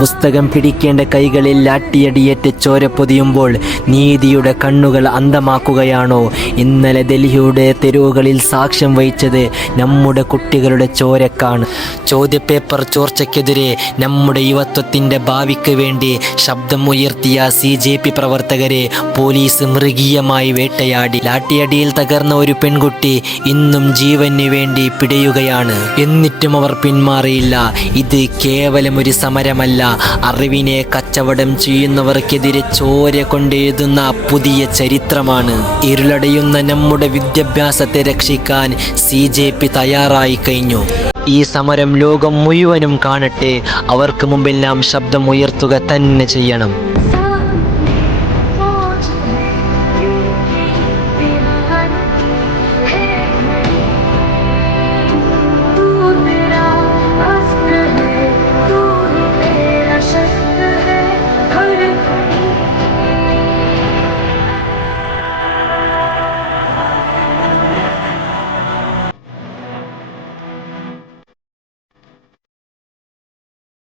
പുസ്തകം പിടിക്കേണ്ട കൈകളിൽ ലാട്ടിയടിയേറ്റ് ചോര പൊതിയുമ്പോൾ നീതിയുടെ കണ്ണുകൾ അന്ധമാക്കുകയാണോ? ഇന്നലെ ഡൽഹിയുടെ തെരുവുകളിൽ സാക്ഷ്യം വഹിച്ചത് നമ്മുടെ കുട്ടികളുടെ ചോരക്കാണ്. ചോദ്യപേപ്പർ ചോർച്ചയ്ക്കെതിരെ നമ്മുടെ യുവത്വത്തിൻ്റെ ഭാവിക്ക് വേണ്ടി ശബ്ദം ഉയർത്തിയ CJP പ്രവർത്തകരെ പോലീസ് മൃഗീയമായി വേട്ടയാടി. ലാട്ടിയടിയിൽ തകർന്ന ഒരു പെൺകുട്ടി ഇന്നും ജീവന് വേണ്ടി പിടയുകയാണ്. എന്നിട്ടും അവർ പിന്മാറിയില്ല. ഇത് കേവലം ഒരു സമരമല്ല, അറിവിനെ കച്ചവടം ചെയ്യുന്നവർക്കെതിരെ ചോര കൊണ്ടെഴുതുന്ന പുതിയ ചരിത്രമാണ്. ഇരുളടയുന്ന നമ്മുടെ വിദ്യാഭ്യാസത്തെ രക്ഷിക്കാൻ CJP തയ്യാറായി കഴിഞ്ഞു. ഈ സമരം ലോകം മുഴുവനും കാണട്ടെ. അവർക്ക് മുമ്പിൽ നാം ശബ്ദം ഉയർത്തുക തന്നെ ചെയ്യണം.